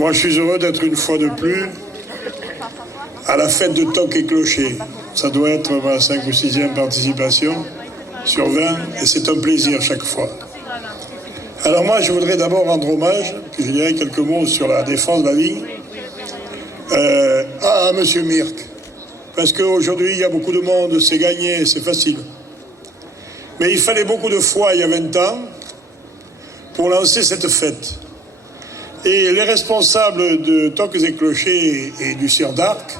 Moi, je suis heureux d'être une fois de plus à la fête de Toc et Clocher. Ça doit être ma 5e ou 6e participation sur 20, et c'est un plaisir chaque fois. Alors moi, je voudrais d'abord rendre hommage, puis je dirais quelques mots sur la défense de la vigne, à M. Mirk. Parce qu'aujourd'hui, il y a beaucoup de monde, c'est gagné, c'est facile. Mais il fallait beaucoup de foi, il y a 20 ans, pour lancer cette fête. Et les responsables de Tocs et Clochers et du Sieur d'Arc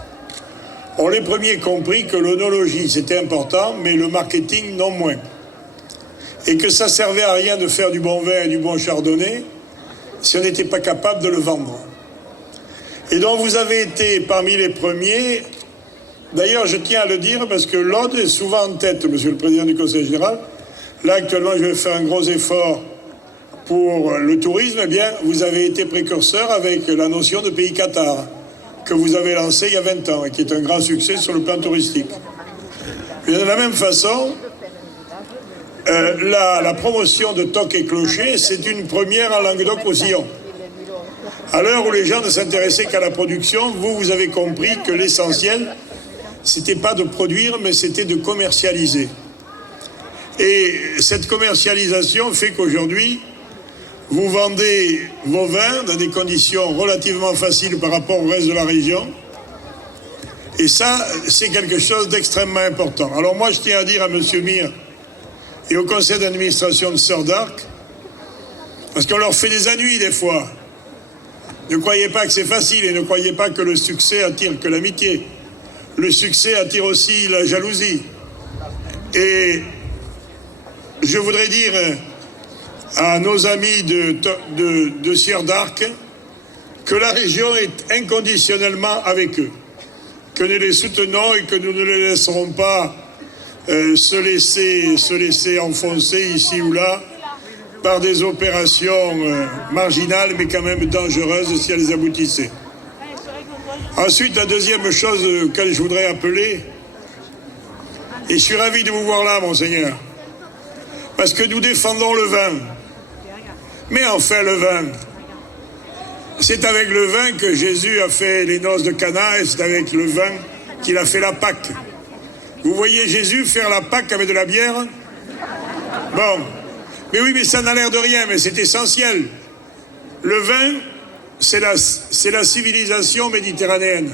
ont les premiers compris que l'œnologie c'était important, mais le marketing non moins. Et que ça servait à rien de faire du bon vin et du bon chardonnay si on n'était pas capable de le vendre. Et donc vous avez été parmi les premiers. D'ailleurs, je tiens à le dire parce que l'Aude est souvent en tête, Monsieur le Président du Conseil général. Là, actuellement, je vais faire un gros effort pour le tourisme. Eh bien, vous avez été précurseur avec la notion de pays Qatar, que vous avez lancé il y a 20 ans et qui est un grand succès sur le plan touristique. Et de la même façon, la promotion de Toc et Clocher, c'est une première en Languedoc-Roussillon. À l'heure où les gens ne s'intéressaient qu'à la production, vous avez compris que l'essentiel, c'était pas de produire, mais c'était de commercialiser. Et cette commercialisation fait qu'aujourd'hui, vous vendez vos vins dans des conditions relativement faciles par rapport au reste de la région. Et ça, c'est quelque chose d'extrêmement important. Alors moi, je tiens à dire à M. Mir et au conseil d'administration de Sieur d'Arc, parce qu'on leur fait des ennuis des fois. Ne croyez pas que c'est facile et ne croyez pas que le succès attire que l'amitié. Le succès attire aussi la jalousie. Et je voudrais dire à nos amis de Sieur d'Arc que la région est inconditionnellement avec eux, que nous les soutenons et que nous ne les laisserons pas se laisser enfoncer ici ou là par des opérations marginales mais quand même dangereuses si elles aboutissaient. Ensuite, la deuxième chose que je voudrais appeler, et je suis ravi de vous voir là, monseigneur, parce que nous défendons le vin. Mais enfin, le vin, c'est avec le vin que Jésus a fait les noces de Cana et c'est avec le vin qu'il a fait la Pâque. Vous voyez Jésus faire la Pâque avec de la bière? Bon. Mais oui, mais ça n'a l'air de rien, mais c'est essentiel. Le vin, c'est la civilisation méditerranéenne.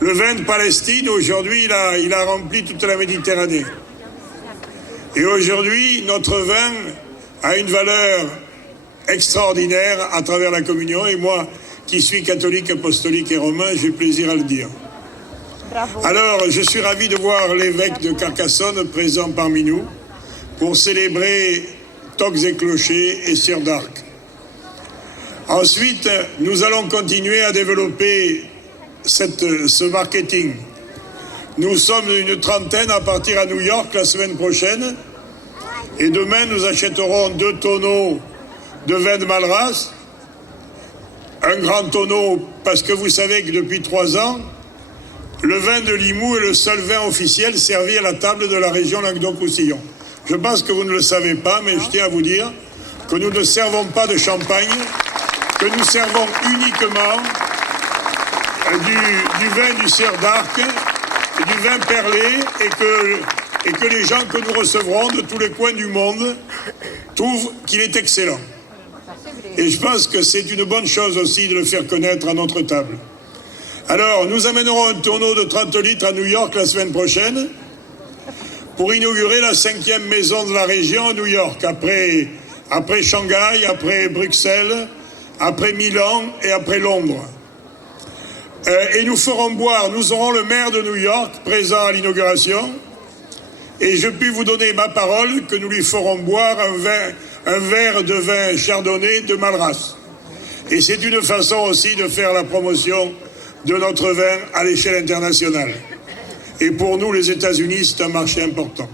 Le vin de Palestine, aujourd'hui, il a rempli toute la Méditerranée. Et aujourd'hui, notre vin a une valeur extraordinaire à travers la communion. Et moi, qui suis catholique, apostolique et romain, j'ai plaisir à le dire. Bravo. Alors, je suis ravi de voir l'évêque de Carcassonne présent parmi nous pour célébrer Tocs et Clochers et Sieur d'Arc. Ensuite, nous allons continuer à développer ce marketing. Nous sommes une trentaine à partir à New York la semaine prochaine. Et demain, nous achèterons 2 tonneaux de vin de Malras. Un grand tonneau, parce que vous savez que depuis 3 ans, le vin de Limoux est le seul vin officiel servi à la table de la région Languedoc-Roussillon. Je pense que vous ne le savez pas, mais je tiens à vous dire que nous ne servons pas de champagne, que nous servons uniquement du vin du Sieur d'Arc, du vin perlé, et que les gens que nous recevrons de tous les coins du monde trouvent qu'il est excellent. Et je pense que c'est une bonne chose aussi de le faire connaître à notre table. Alors, nous amènerons un tonneau de 30 litres à New York la semaine prochaine pour inaugurer la 5e maison de la région à New York, après Shanghai, après Bruxelles, après Milan et après Londres. Et nous ferons boire, nous aurons le maire de New York présent à l'inauguration, et je puis vous donner ma parole que nous lui ferons boire un verre de vin chardonnay de Malras. Et c'est une façon aussi de faire la promotion de notre vin à l'échelle internationale. Et pour nous, les États-Unis, c'est un marché important.